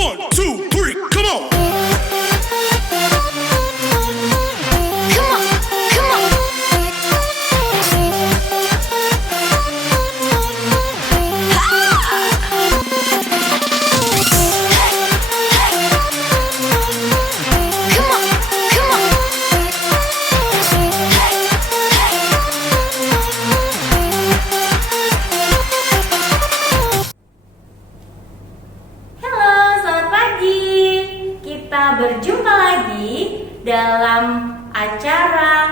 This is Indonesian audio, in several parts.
1, 2, 3, come on. Berjumpa lagi dalam acara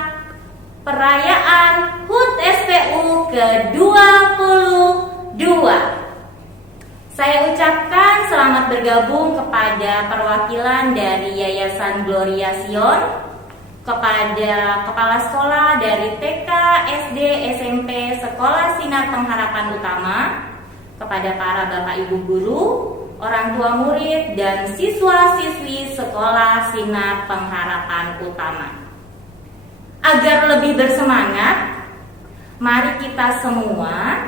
perayaan HUT SPU ke-22. Saya ucapkan selamat bergabung kepada perwakilan dari Yayasan Gloria Sion, kepada kepala sekolah dari TK, SD, SMP, Sekolah Sinar Pengharapan Utama, kepada para bapak ibu guru, orang tua murid, dan siswa-siswi Sekolah Sinar Pengharapan Utama. Agar lebih bersemangat, mari kita semua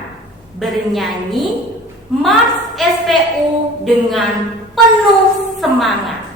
bernyanyi Mars SPU dengan penuh semangat.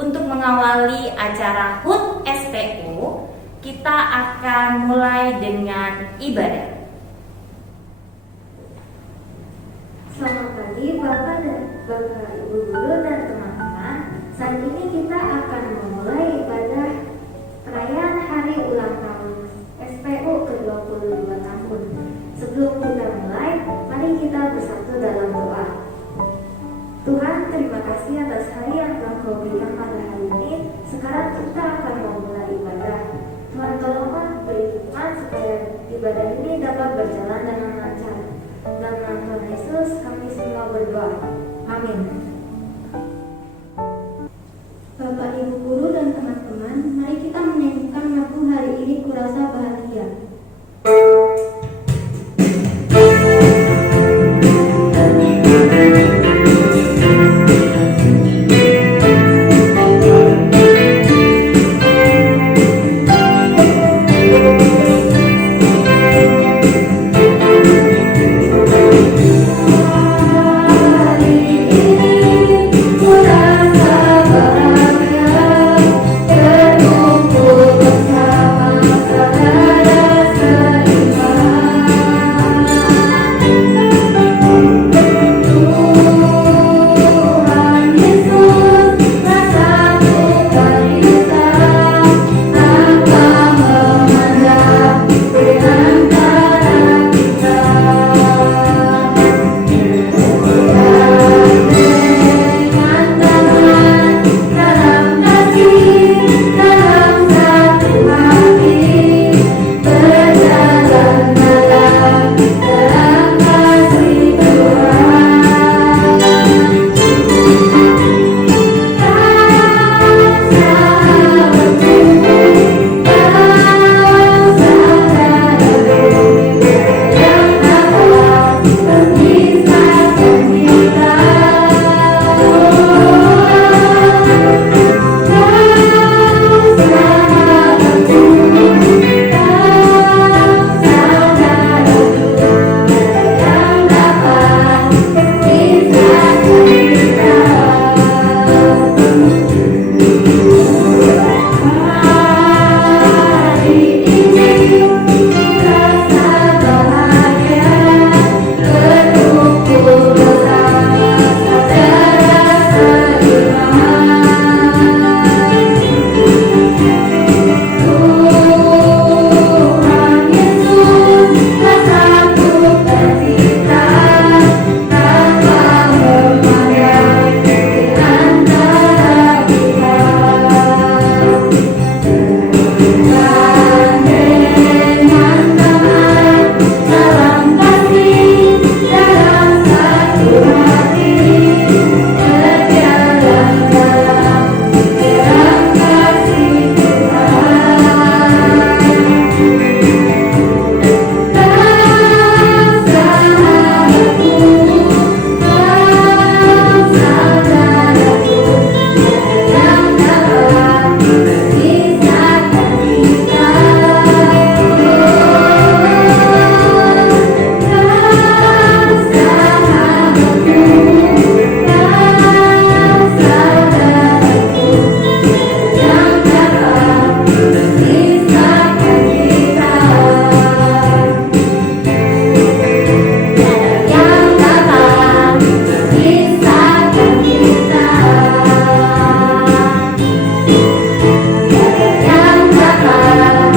Untuk mengawali acara HUT SPU, kita akan mulai dengan ibadah. Selamat pagi Bapak dan Bapak Ibu guru dan teman-teman. Saat ini kita akan memulai ibadah perayaan hari ulang tahun SPU ke-22 tahun. Sebelum kita mulai, mari kita bersatu dalam doa. Tuhan, terima kasih atas hari yang telah Kau berikan pada hari ini. Sekarang kita akan memulai ibadah. Tuhan, tolonglah beri hikmat supaya ibadah ini dapat berjalan dengan lancar. Dalam nama Tuhan Yesus, kami semua berdoa. Amin. Bapak, Ibu guru dan teman-teman, mari kita menyanyikan lagu Hari Ini Kurasa Bahagia. Hari ini Bisakah kita yang dapat? Bisakah kita yang dapat?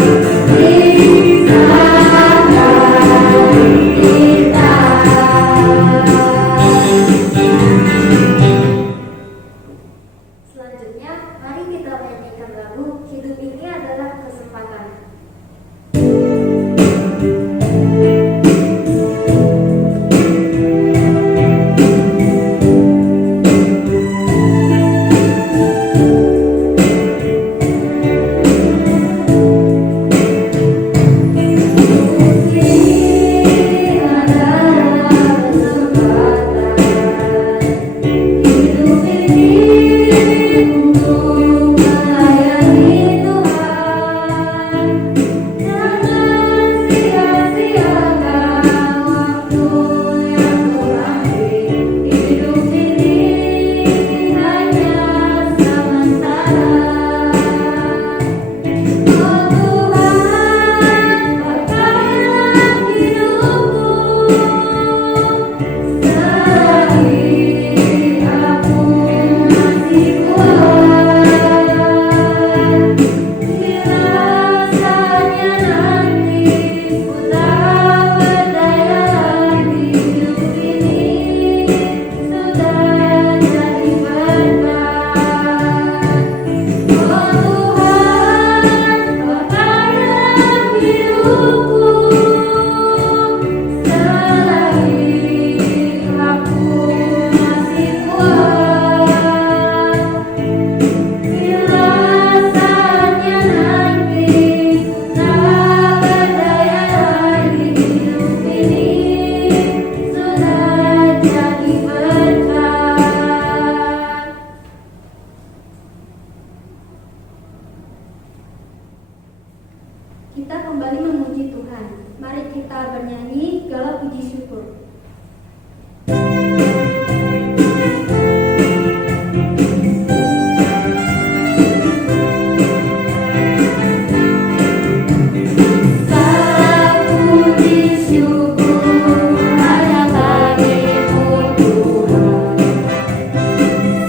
Selanjutnya, mari kita menyanyikan lagu Hidup Ini Adalah Kesempatan. Ini adalah kesempatan. Hidup ini untuk melayani Tuhan. Jangan sia-siakan waktu yang Tuhan beri. Hidup ini hanya sementara. Oh Tuhan, pakailah hidupku selagi aku masih kuat. Dirasanya nanti ku tak berdaya lagi. Hidup ini sudah jadi berkat. Oh Tuhan, pakailah hidupku selagi aku masih kuat. Dirasanya nanti ku tak berdaya lagi. Hidup ini sudah jadi berkat. Kita kembali memuji Tuhan. Mari kita bernyanyi galau puji syukur. Segala puji syukur hanya bagimu Tuhan,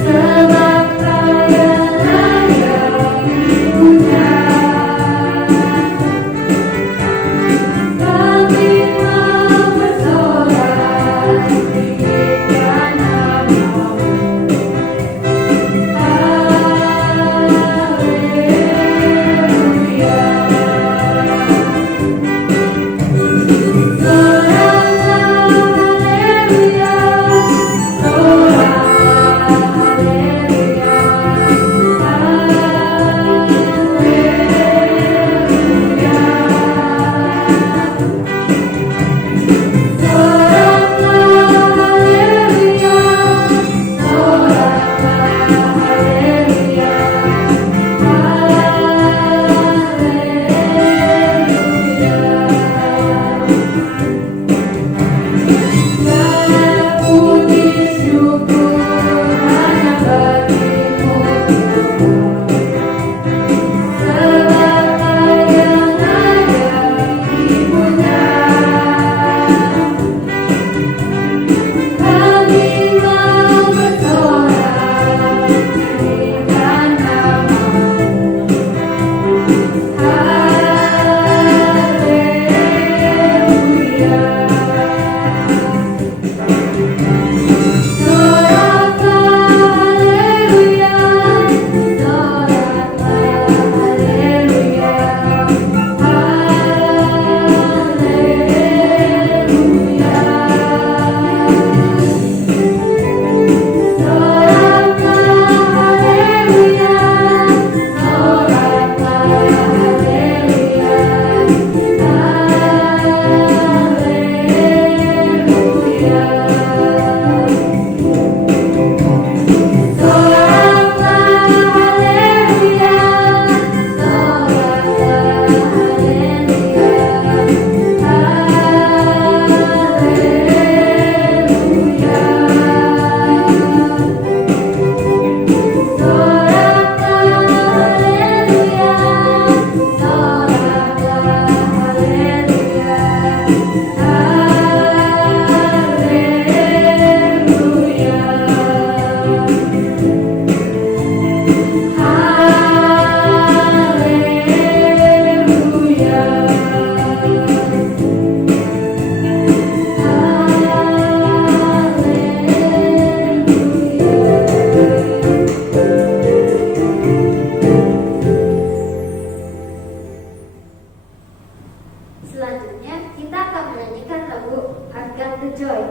sebab Kau yang punya. Kami mau bersorak Selanjutnya kita akan menyanyikan lagu I've Got the Joy.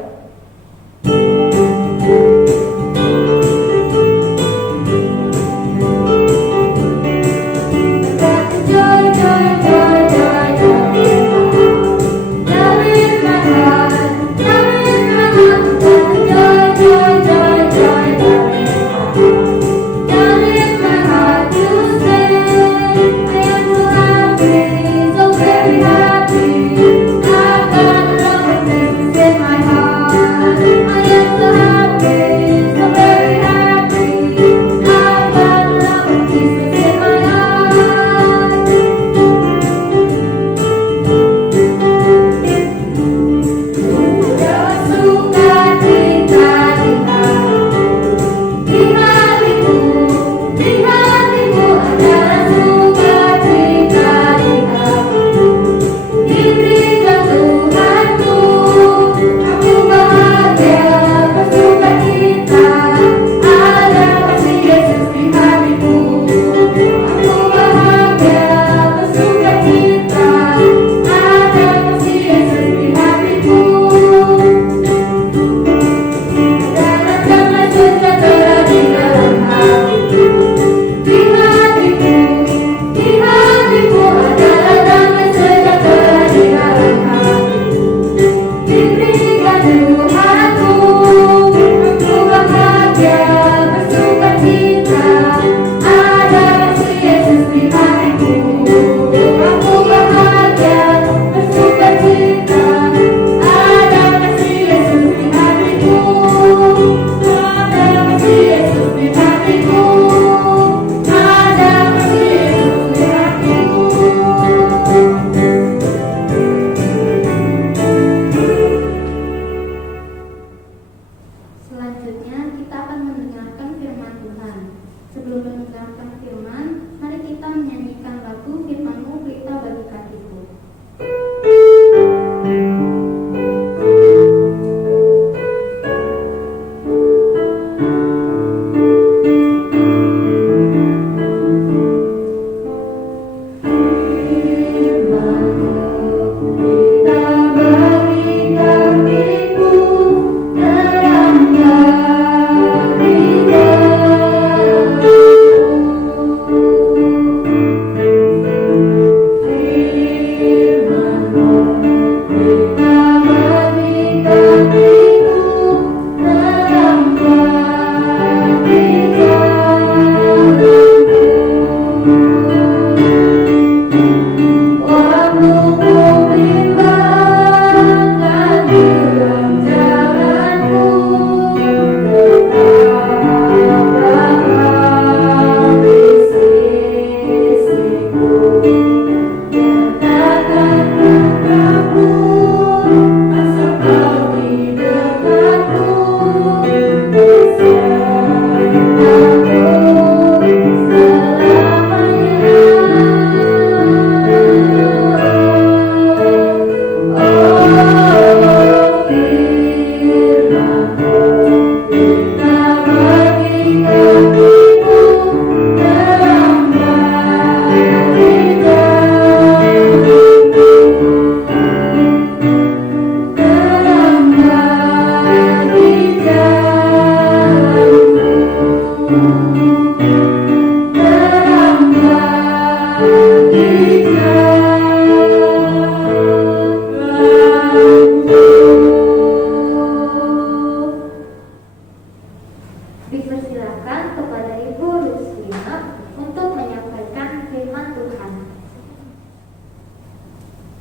Dipersilakan kepada Ibu Rusina untuk menyampaikan firman Tuhan.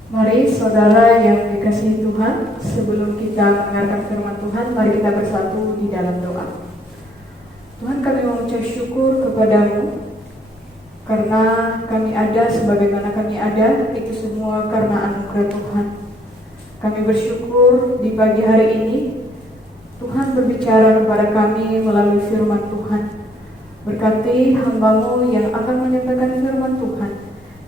Mari saudara yang dikasihi Tuhan, sebelum kita mendengarkan firman Tuhan, mari kita bersatu di dalam doa. Tuhan, kami mengucap syukur kepadamu karena kami ada sebagaimana kami ada, itu semua karena anugerah Tuhan. Kami bersyukur di pagi hari ini Tuhan berbicara kepada kami melalui firman Tuhan. Berkati hamba-Mu yang akan menyampaikan firman Tuhan.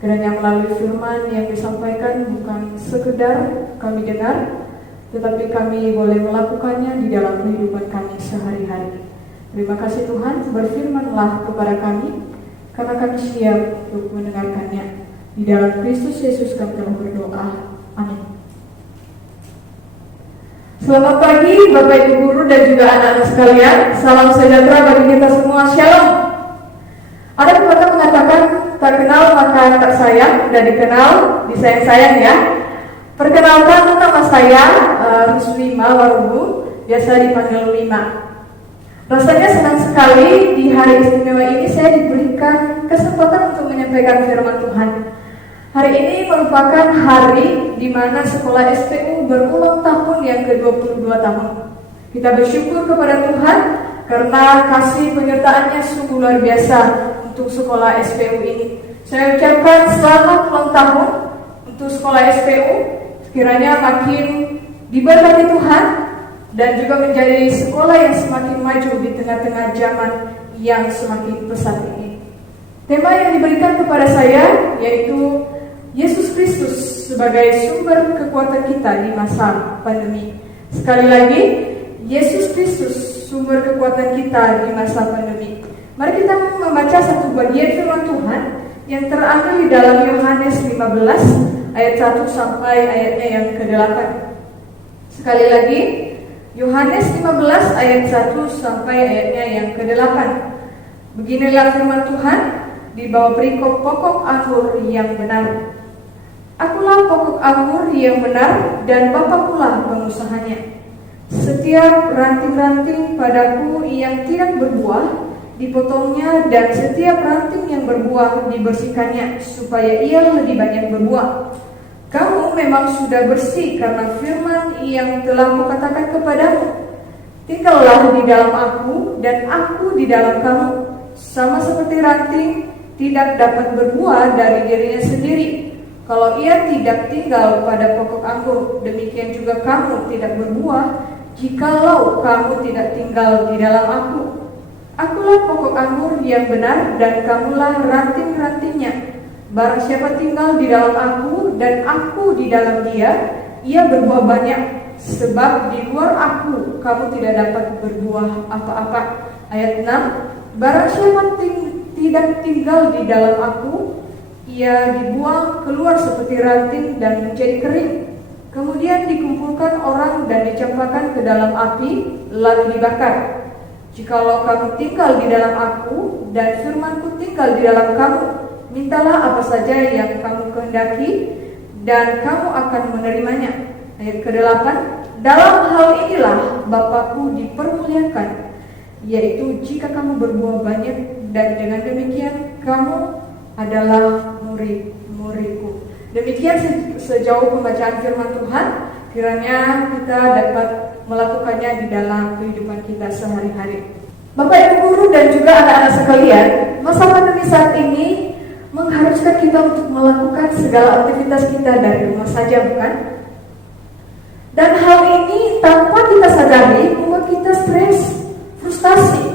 Kiranya melalui firman yang disampaikan bukan sekedar kami dengar, tetapi kami boleh melakukannya di dalam kehidupan kami sehari-hari. Terima kasih Tuhan, berfirmanlah kepada kami, karena kami siap untuk mendengarkannya. Di dalam Kristus Yesus kami telah berdoa. Amin. Selamat pagi Bapak Ibu Guru dan juga anak-anak sekalian. Salam sejahtera bagi kita semua. Shalom. Ada pepatah mengatakan tak kenal maka tak sayang, dan dikenal disayang-sayang ya. Perkenalkan, nama saya Ruslima Warubu, biasa dipanggil Lima. Rasanya senang sekali di hari istimewa ini saya diberikan kesempatan untuk menyampaikan firman Tuhan. Hari ini merupakan hari di mana sekolah SPU berulang tahun yang ke-22 tahun. Kita bersyukur kepada Tuhan karena kasih penyertaannya sungguh luar biasa untuk sekolah SPU ini. Saya ucapkan selamat ulang tahun untuk sekolah SPU. Kiranya makin diberkati Tuhan dan juga menjadi sekolah yang semakin maju di tengah-tengah zaman yang semakin pesat ini. Tema yang diberikan kepada saya yaitu Yesus Kristus sebagai sumber kekuatan kita di masa pandemi. Sekali lagi, Yesus Kristus sumber kekuatan kita di masa pandemi. Mari kita membaca satu bagian firman Tuhan yang terambil di dalam Yohanes 15 ayat 1 sampai ayatnya yang ke-8. Sekali lagi, Yohanes 15 ayat 1 sampai ayatnya yang ke-8. Beginilah firman Tuhan di bawah perikop pokok anggur yang benar. Akulah pokok anggur yang benar dan Bapakulah pengusahanya. Setiap ranting-ranting padaku yang tidak berbuah dipotongnya, dan setiap ranting yang berbuah dibersihkannya supaya ia lebih banyak berbuah. Kamu memang sudah bersih karena firman yang telah kukatakan kepadamu. Tinggallah di dalam aku dan aku di dalam kamu. Sama seperti ranting tidak dapat berbuah dari dirinya sendiri kalau ia tidak tinggal pada pokok anggur, demikian juga kamu tidak berbuah jikalau kamu tidak tinggal di dalam aku. Akulah pokok anggur yang benar dan kamulah ranting-rantingnya. Barang siapa tinggal di dalam aku dan aku di dalam dia, ia berbuah banyak, sebab di luar aku kamu tidak dapat berbuah apa-apa. Ayat 6, barang siapa tidak tinggal di dalam aku, ia dibuang keluar seperti ranting dan menjadi kering. Kemudian dikumpulkan orang dan dicampakkan ke dalam api, lalu dibakar. Jikalau kamu tinggal di dalam aku dan firmanku tinggal di dalam kamu, mintalah apa saja yang kamu kehendaki dan kamu akan menerimanya. Ayat ke-8, dalam hal inilah Bapakku dipermuliakan, yaitu jika kamu berbuah banyak, dan dengan demikian kamu adalah murid-muridku. Demikian sejauh pembacaan firman Tuhan. Kiranya kita dapat melakukannya di dalam kehidupan kita sehari-hari. Bapak Ibu Guru dan juga anak-anak sekalian, masa pandemi saat ini mengharuskan kita untuk melakukan segala aktivitas kita dari rumah saja, bukan? Dan hal ini tanpa kita sadari membuat kita stres, frustasi,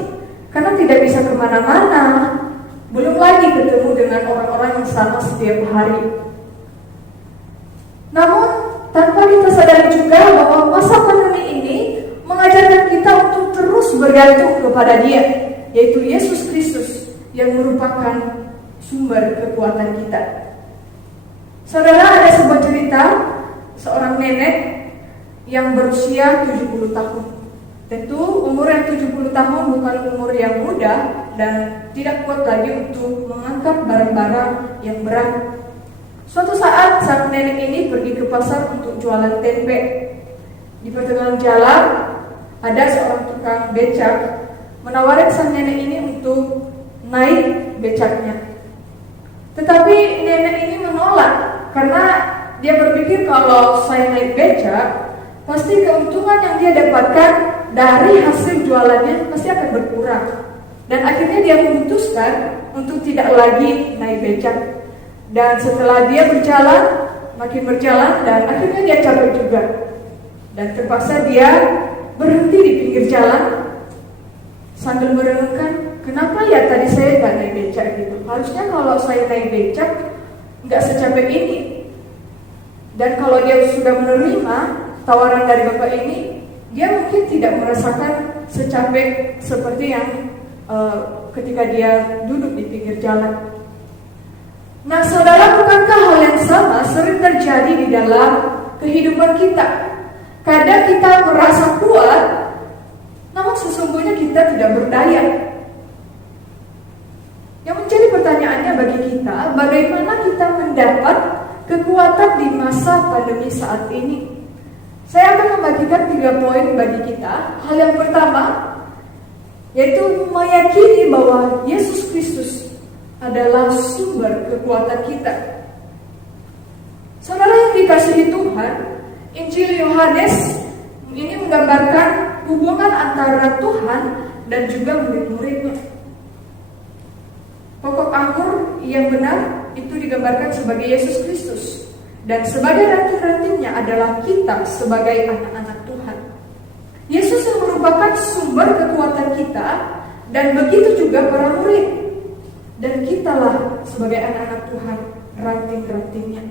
karena tidak bisa kemana-mana, belum lagi ketemu dengan orang-orang yang sama setiap hari. Namun tanpa kita sadari juga bahwa masa pandemi ini mengajarkan kita untuk terus bergantung kepada Dia, yaitu Yesus Kristus yang merupakan sumber kekuatan kita. Saudara, ada sebuah cerita seorang nenek yang berusia 70 tahun. Tentu umur yang 70 tahun bukan umur yang muda dan tidak kuat lagi untuk mengangkat barang-barang yang berat. Suatu saat sang nenek ini pergi ke pasar untuk jualan tempe. Di pertengahan jalan ada seorang tukang becak menawari sang nenek ini untuk naik becaknya. Tetapi nenek ini menolak karena dia berpikir kalau saya naik becak, pasti keuntungan yang dia dapatkan dari hasil jualannya pasti akan berkurang. Dan akhirnya dia memutuskan untuk tidak lagi naik becak. Dan setelah dia makin berjalan, dan akhirnya dia capek juga. Dan terpaksa dia berhenti di pinggir jalan sambil merenungkan, kenapa ya tadi saya nggak naik becak gitu. Harusnya kalau saya naik becak nggak secapek ini. Dan kalau dia sudah menerima tawaran dari bapak ini, dia mungkin tidak merasakan secapek seperti yang ketika dia duduk di pinggir jalan. Nah saudara, bukankah hal yang sama sering terjadi di di dalam kehidupan kita. Kadang kita merasa kuat, namun sesungguhnya kita tidak berdaya. Yang menjadi pertanyaannya bagi kita, bagaimana kita mendapat kekuatan di masa pandemi saat ini? Saya akan membagikan 3 poin bagi kita. Hal yang pertama, yaitu meyakini bahwa Yesus Kristus adalah sumber kekuatan kita. Saudara yang dikasihi Tuhan, Injil Yohanes ini menggambarkan hubungan antara Tuhan dan juga murid-muridnya. Pokok anggur yang benar itu digambarkan sebagai Yesus Kristus, dan sebagai ranting-rantingnya adalah kita sebagai anak-anak Tuhan. Yesus yang merupakan sumber kekuatan kita, dan begitu juga para murid. Dan kitalah sebagai anak-anak Tuhan ranting-rantingnya.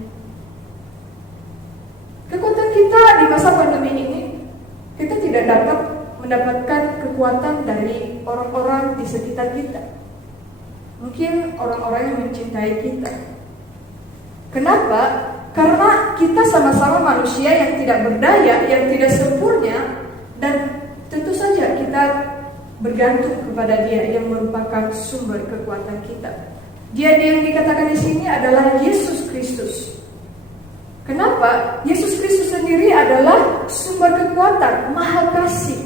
Kekuatan kita di masa pandemi ini, kita tidak dapat mendapatkan kekuatan dari orang-orang di sekitar kita. Mungkin orang-orang yang mencintai kita. Kenapa? Karena kita sama-sama manusia yang tidak berdaya, yang tidak sempurna, dan tentu saja kita bergantung kepada Dia yang merupakan sumber kekuatan kita. Dia yang dikatakan di sini adalah Yesus Kristus. Kenapa? Yesus Kristus sendiri adalah sumber kekuatan, Maha Kasih,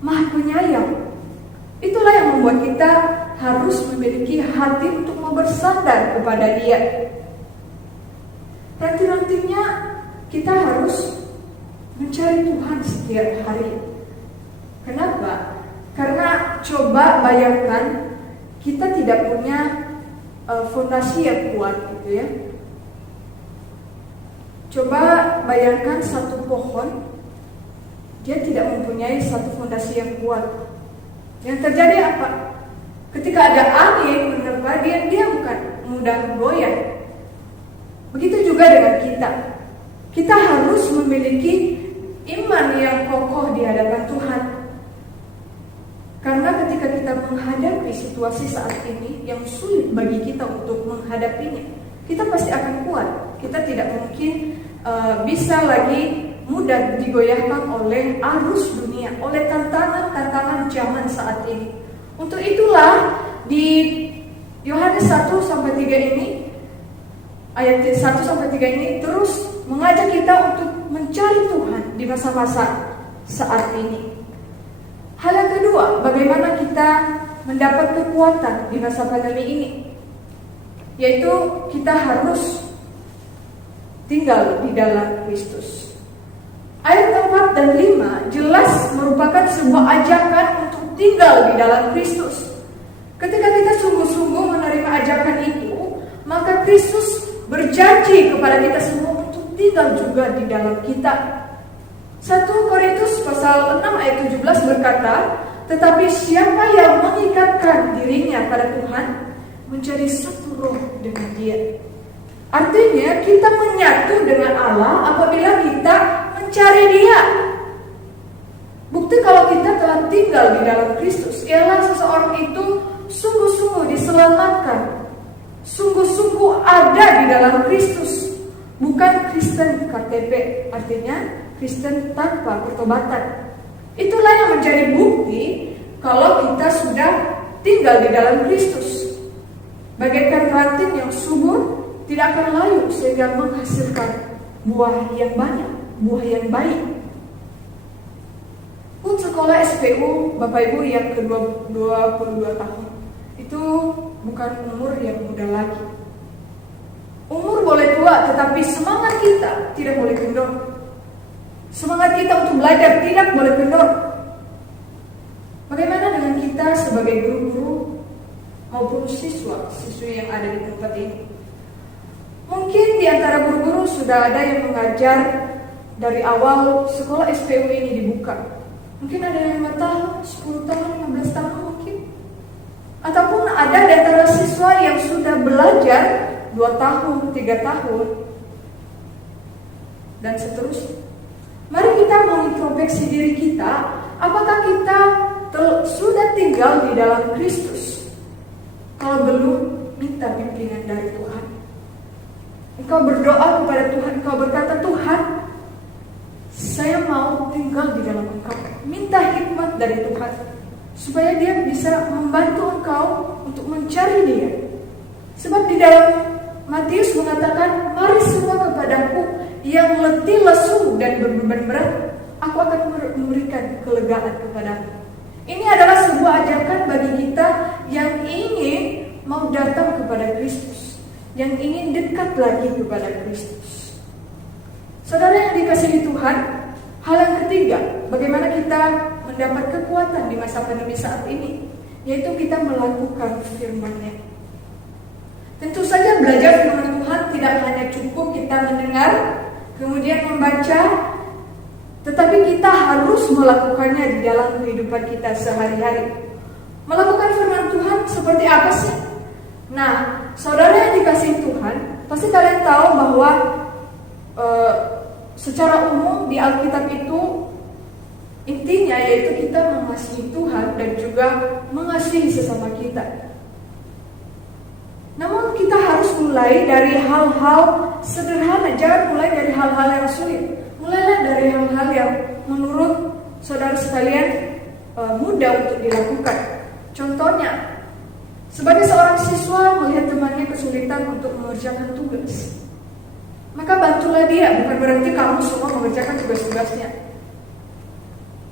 Maha Penyayang. Itulah yang membuat kita harus memiliki hati untuk mau bersandar kepada Dia. Ranting-rantingnya kita harus mencari Tuhan setiap hari. Kenapa? Karena coba bayangkan kita tidak punya fondasi yang kuat, gitu ya. Coba bayangkan satu pohon, dia tidak mempunyai satu fondasi yang kuat. Yang terjadi apa? Ketika ada angin menerpa dia bukan mudah goyah. Begitu juga dengan kita. Kita harus memiliki iman yang kokoh di hadapan Tuhan. Karena ketika kita menghadapi situasi saat ini yang sulit bagi kita untuk menghadapinya, kita pasti akan kuat. Kita tidak mungkin bisa lagi mudah digoyahkan oleh arus dunia, oleh tantangan-tantangan zaman saat ini. Untuk itulah di Yohanes 1-3 ini, ayat 1-3 ini terus mengajak kita untuk mencari Tuhan di masa-masa saat ini. Hal yang kedua, bagaimana kita mendapat kekuatan di masa pandemi ini? Yaitu kita harus tinggal di dalam Kristus. Ayat 4 dan 5 jelas merupakan sebuah ajakan untuk tinggal di dalam Kristus. Ketika kita sungguh-sungguh menerima ajakan itu, maka Kristus berjanji kepada kita semua untuk tinggal juga di dalam kita. 1 Korintus pasal 6 ayat 17 berkata, tetapi siapa yang mengikatkan dirinya pada Tuhan menjadi satu roh dengan Dia. Artinya kita menyatu dengan Allah apabila kita mencari Dia. Bukti kalau kita telah tinggal di dalam Kristus ialah seseorang itu sungguh-sungguh diselamatkan, sungguh-sungguh ada di dalam Kristus. Bukan Kristen KTP, artinya Kristen tanpa pertobatan. Itulah yang menjadi bukti kalau kita sudah tinggal di dalam Kristus. Bagaikan ranting yang subur tidak akan layu sehingga menghasilkan buah yang banyak, buah yang baik. Pun sekolah SPU Bapak Ibu yang ke-22 tahun itu bukan umur yang muda lagi. Umur boleh tua, tetapi semangat kita tidak boleh kendor. Semangat kita untuk belajar tidak boleh kendor. Bagaimana dengan kita sebagai guru-guru maupun siswa-siswi yang ada di tempat ini? Mungkin di antara guru-guru sudah ada yang mengajar dari awal sekolah SPU ini dibuka. Mungkin ada yang 5 tahun, 10 tahun, 15 tahun mungkin. Ataupun ada di antara siswa yang sudah belajar 2 tahun, 3 tahun, dan seterusnya. Mari kita mengintrospeksi diri kita, apakah kita sudah tinggal di dalam Kristus? Kalau belum, minta bimbingan dari Tuhan. Engkau berdoa kepada Tuhan, engkau berkata, Tuhan, saya mau tinggal di dalam Engkau. Minta hikmat dari Tuhan, supaya dia bisa membantu engkau untuk mencari dia. Sebab di dalam Matius mengatakan, mari semua kepadaku yang letih, lesu, dan berbeban berat, aku akan memberikan kelegaan kepadamu. Ini adalah sebuah ajakan bagi kita yang ingin mau datang kepada Kristus, yang ingin dekat lagi kepada Kristus. Saudara yang dikasihi Tuhan, hal yang ketiga, bagaimana kita mendapat kekuatan di masa pandemi saat ini, yaitu kita melakukan firman-Nya. Tentu saja belajar firman Tuhan tidak hanya cukup kita mendengar, kemudian membaca, tetapi kita harus melakukannya di dalam kehidupan kita sehari-hari. Melakukan firman Tuhan seperti apa sih? Nah, saudara yang dikasihi Tuhan, pasti kalian tahu bahwa secara umum di Alkitab itu intinya yaitu kita mengasihi Tuhan dan juga mengasihi sesama kita. Namun kita harus mulai dari hal-hal sederhana, jangan mulai dari hal-hal yang sulit. Mulailah dari hal-hal yang menurut saudara sekalian mudah untuk dilakukan. Contohnya, sebagai seorang siswa melihat temannya kesulitan untuk mengerjakan tugas, maka bantulah dia. Bukan berarti kamu semua mengerjakan tugas-tugasnya,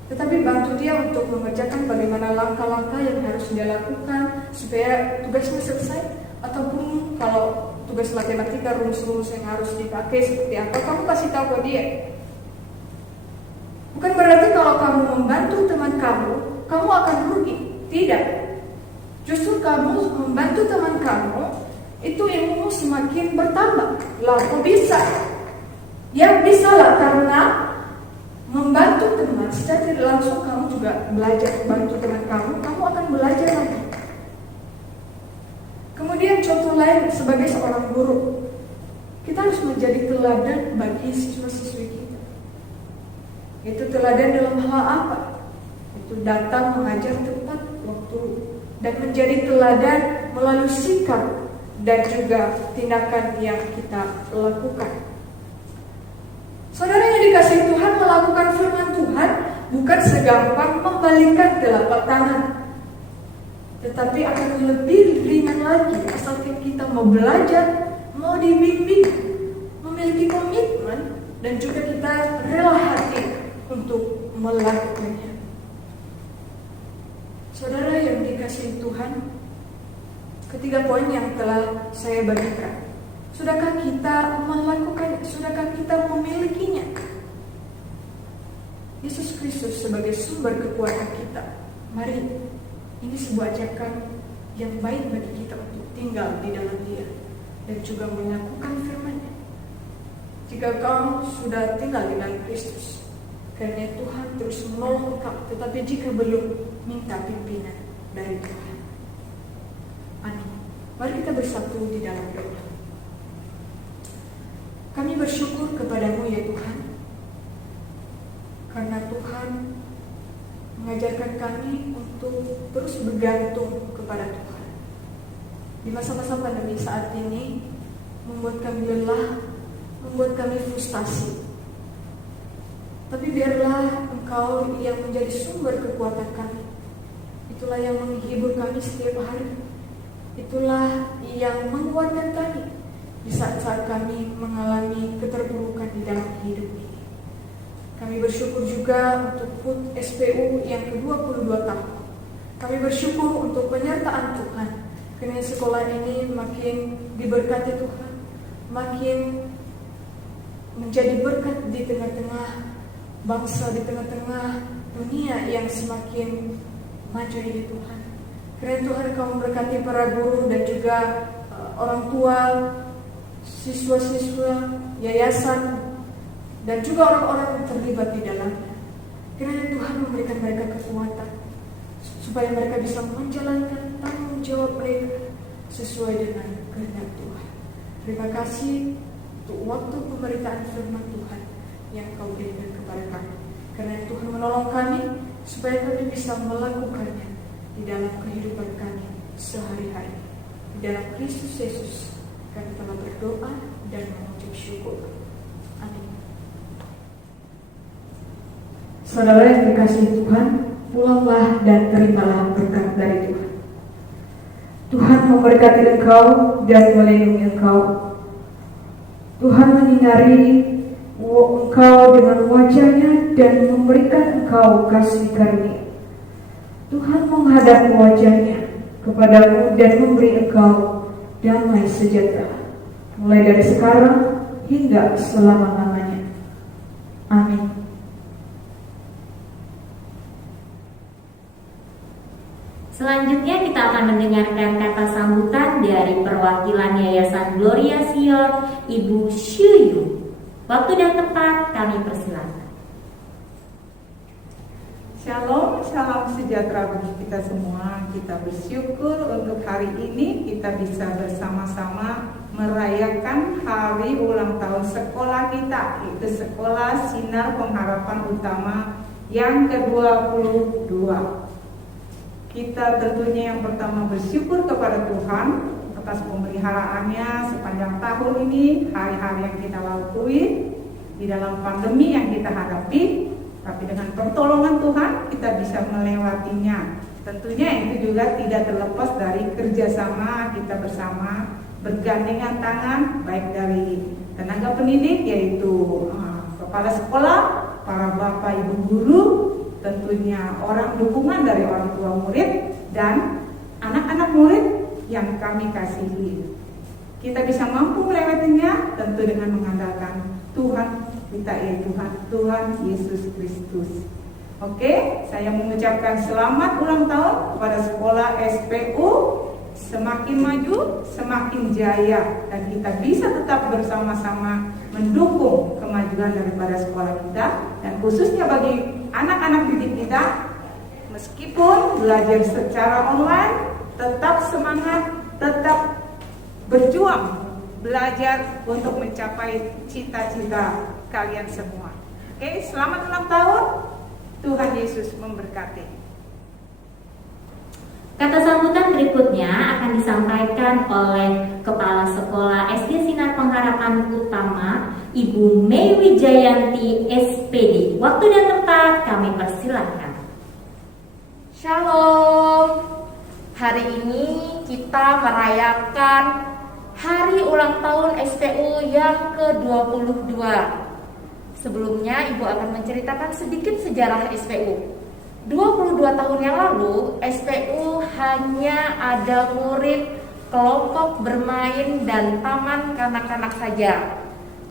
tetapi bantu dia untuk mengerjakan bagaimana langkah-langkah yang harus dia lakukan supaya tugasnya selesai. Ataupun kalau tugas matematika, rumus-rumus yang harus dipakai seperti apa, kamu kasih tahu ke dia. Bukan berarti kalau kamu membantu teman kamu akan rugi. Tidak. Justru kamu membantu teman kamu, itu ilmu semakin bertambah. Lah, kok bisa? Ya bisa lah, karena membantu teman secara tidak langsung kamu juga belajar. Bantu teman kamu akan belajar lagi. Kemudian contoh lain sebagai seorang guru, kita harus menjadi teladan bagi siswa-siswi kita. Itu teladan dalam hal apa? Itu datang mengajar tepat waktu, dan menjadi teladan melalui sikap dan juga tindakan yang kita lakukan. Saudara yang dikasihi Tuhan, melakukan firman Tuhan bukan segampang membalikkan telapak tangan, tetapi akan lebih ringan lagi asalkan kita mau belajar, mau dibimbing, memiliki komitmen, dan juga kita rela hati untuk melakukannya. Saudara yang dikasihi Tuhan, ketiga poin yang telah saya bagikan, sudahkah kita melakukannya? Sudahkah kita memilikinya? Yesus Kristus sebagai sumber kekuatan kita. Mari, ini sebuah ajakan yang baik bagi kita untuk tinggal di dalam Dia dan juga melakukan firman-Nya. Jika kamu sudah tinggal di dalam Kristus, karena Tuhan terus menolong engkau, tetapi jika belum, minta pimpinan dari Tuhan. Amin. Mari kita bersatu di dalam doa. Kami bersyukur kepadamu ya Tuhan, karena Tuhan mengajarkan kami untuk terus bergantung kepada Tuhan. Di masa-masa pandemi saat ini membuat kami lelah, membuat kami frustasi. Tapi biarlah Engkau yang menjadi sumber kekuatan kami. Itulah yang menghibur kami setiap hari. Itulah yang menguatkan kami di saat-saat kami mengalami keterpurukan di dalam hidup ini. Kami bersyukur juga untuk HUT SPU yang ke-22 tahun. Kami bersyukur untuk penyertaan Tuhan, karena sekolah ini makin diberkati Tuhan, makin menjadi berkat di tengah-tengah bangsa, di tengah-tengah dunia yang semakin maju ini Tuhan. Karena Tuhan Kau memberkati para guru dan juga orang tua, siswa-siswa, yayasan, dan juga orang-orang yang terlibat di dalamnya. Kiranya Tuhan memberikan mereka kekuatan supaya mereka bisa menjalankan tanggung jawab mereka sesuai dengan kehendak Tuhan. Terima kasih untuk waktu pemberitaan firman Tuhan yang Kau berikan kepada kami. Karena Tuhan menolong kami supaya kami bisa melakukannya di dalam kehidupan kami sehari-hari. Di dalam Kristus Yesus kami telah berdoa dan mengucap syukur. Amin. Saudara yang dikasihi Tuhan, pulanglah dan terimalah berkat dari Tuhan. Tuhan memberkati engkau dan melindungi engkau. Tuhan menyinari engkau dengan wajah-Nya dan memberikan engkau kasih karunia. Tuhan menghadap wajah-Nya kepadamu dan memberi engkau damai sejahtera, mulai dari sekarang hingga selama-lamanya. Amin. Selanjutnya kita akan mendengarkan kata sambutan dari perwakilan Yayasan Gloria Sion, Ibu Syuyu. Waktu dan tempat kami persilakan. Shalom, salam sejahtera bagi kita semua. Kita bersyukur untuk hari ini kita bisa bersama-sama merayakan hari ulang tahun sekolah kita, yaitu Sekolah Sinar Pengharapan Utama yang ke-22. Kita tentunya yang pertama bersyukur kepada Tuhan atas pemeliharaannya sepanjang tahun ini, hari-hari yang kita lalui di dalam pandemi yang kita hadapi. Tapi dengan pertolongan Tuhan kita bisa melewatinya. Tentunya itu juga tidak terlepas dari kerjasama kita bersama, bergandengan tangan, baik dari tenaga pendidik yaitu kepala sekolah, para bapak ibu guru, tentunya orang dukungan dari orang tua murid dan anak-anak murid yang kami kasihi. Kita bisa mampu melewatinya tentu dengan mengandalkan Tuhan kita, Tuhan Yesus Kristus. Oke, saya mengucapkan selamat ulang tahun kepada sekolah SPU. Semakin maju, semakin jaya, dan kita bisa tetap bersama-sama mendukung kemajuan daripada sekolah kita, dan khususnya bagi anak-anak didik kita, meskipun belajar secara online, tetap semangat, tetap berjuang belajar untuk mencapai cita-cita kalian semua. Oke, selamat ulang tahun. Tuhan Yesus memberkati. Kata sambutan berikutnya akan disampaikan oleh Kepala Sekolah SD Sinar Pengharapan Utama, Ibu Mei Wijayanti SPD. Waktu dan tempat kami persilahkan. Shalom. Hari ini kita merayakan hari ulang tahun SPU yang ke-22. Sebelumnya Ibu akan menceritakan sedikit sejarah SPU. 22 tahun yang lalu, SPU hanya ada murid, kelompok bermain, dan taman kanak-kanak saja.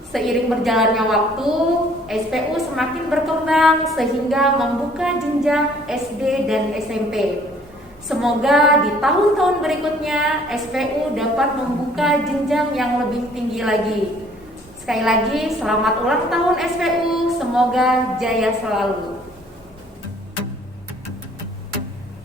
Seiring berjalannya waktu, SPU semakin berkembang sehingga membuka jenjang SD dan SMP. Semoga di tahun-tahun berikutnya SPU dapat membuka jenjang yang lebih tinggi lagi. Sekali lagi, selamat ulang tahun SPU, semoga jaya selalu.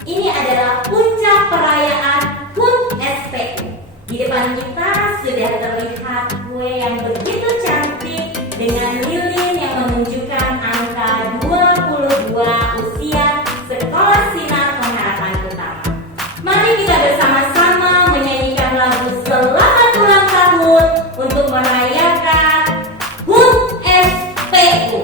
Ini adalah puncak perayaan HUT SPU. Di depan kita sudah terlihat kue yang begitu cantik dengan lilin yang menunjukkan angka 22 usia Sekolah Sinar Pengharapan Utama. Mari kita bersama-sama menyanyikan lagu Selamat Ulang Tahun untuk merayakan HUT SPU.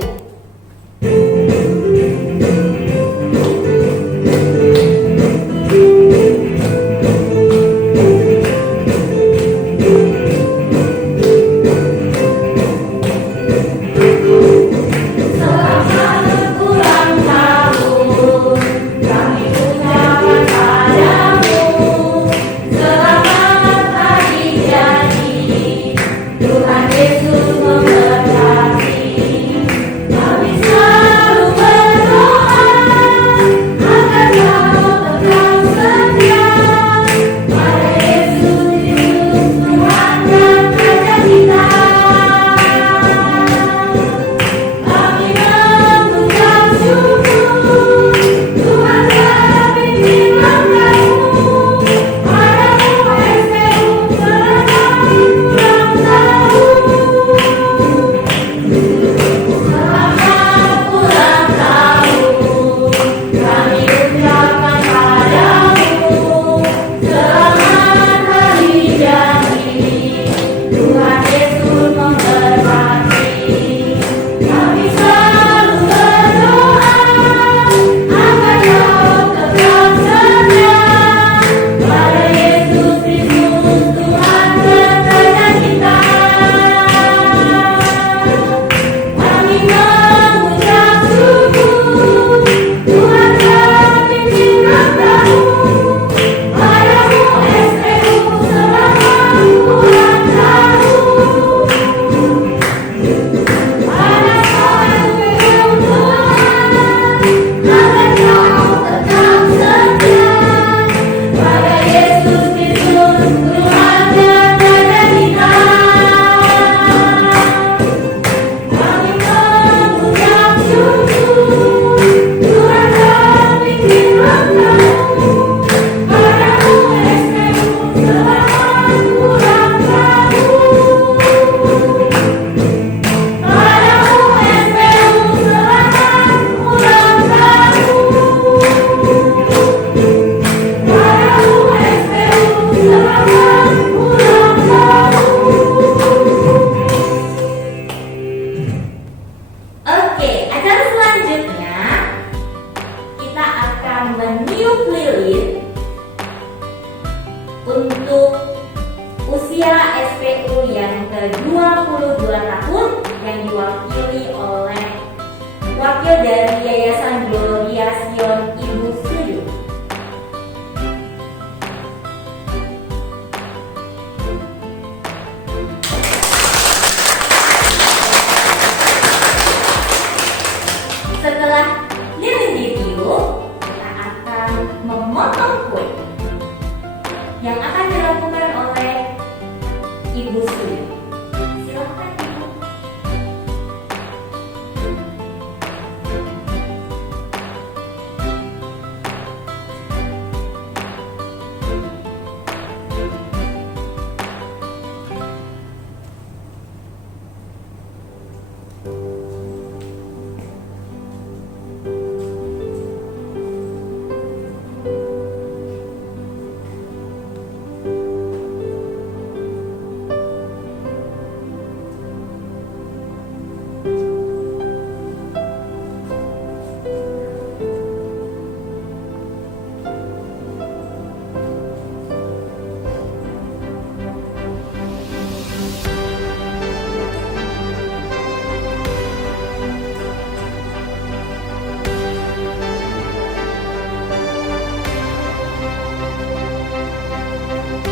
22 tahun yang diwakili oleh wakil dari Yayasan Gloria Sion Ibu Suyu. Setelah lilin ditiup, kita akan memotong kue yang akan dilakukan oleh Ibu Suyu. Silakan Ibu.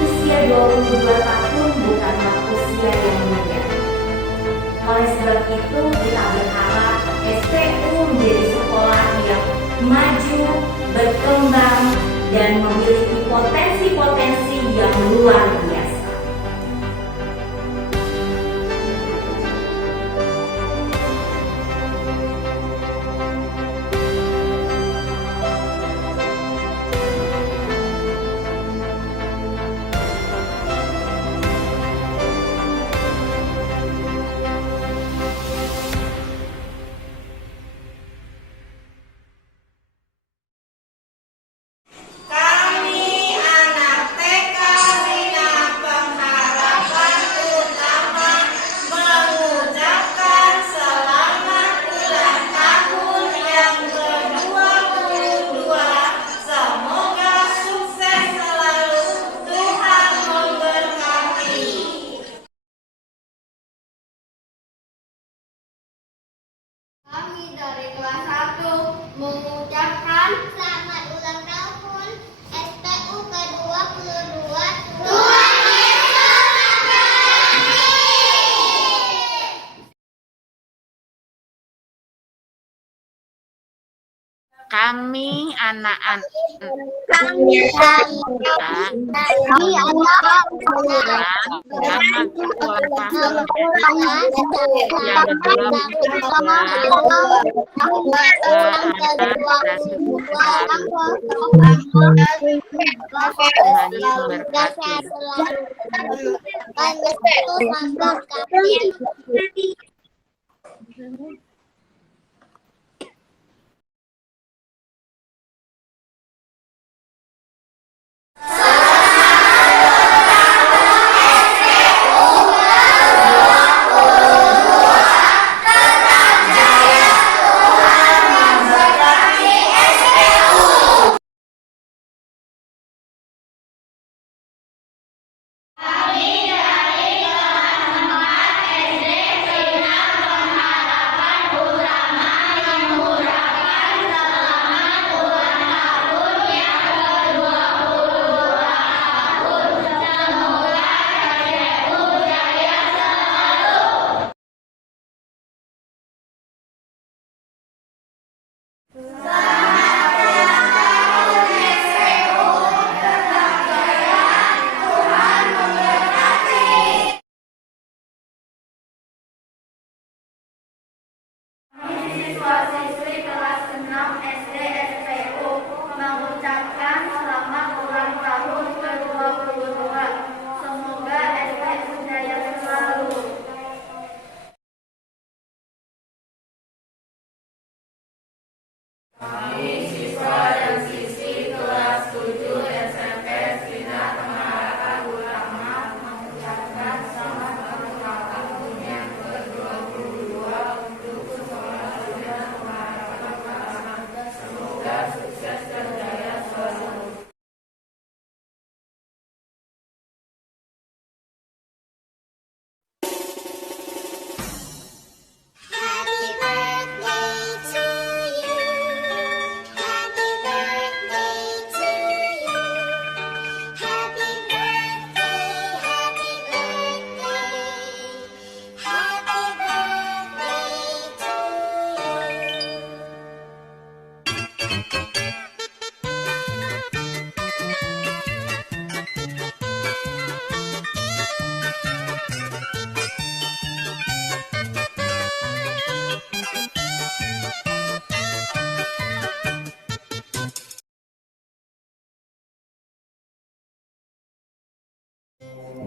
Usia 22 tahun bukanlah usia yang muda. Oleh sebab itu, kita berharap SPU menjadi sekolah yang maju, berkembang, dan memiliki potensi-potensi yang luar biasa. Kami anak TK Bina Pengharapan Utama mengucapkan selamat ulang tahun yang ke-22. Semoga sukses selalu, Tuhan memberkati. Kami dari kelas 1 mengucapkan selamat ulang tahun SPU ke-22. Tuhan Yesus memberkati. Kami anak-anak Kami Siswa-siswi kelas 6 SD SPU mengucapkan selamat ulang tahun ke-22. Semoga SPU jaya selalu. Kami siswa dan siswi kelas 7 SMP Bina Pengharapan Utama mengucapkan selamat ulang tahun yang ke-22 untuk sekolah Bina Pengharapan Utama. Semoga sukses dan jaya selalu.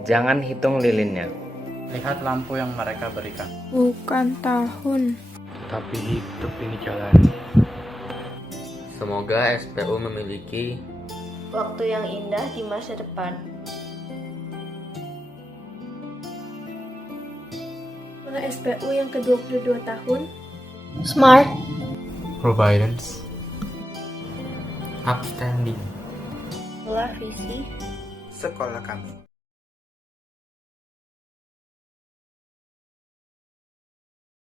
Jangan hitung lilinnya. Lihat lampu yang mereka berikan. Bukan tahun, Tapi hidup ini jalan. Semoga SPU memiliki waktu yang indah di masa depan. SPU yang ke-22 tahun. Smart, Providence, outstanding. itulah visi sekolah kami.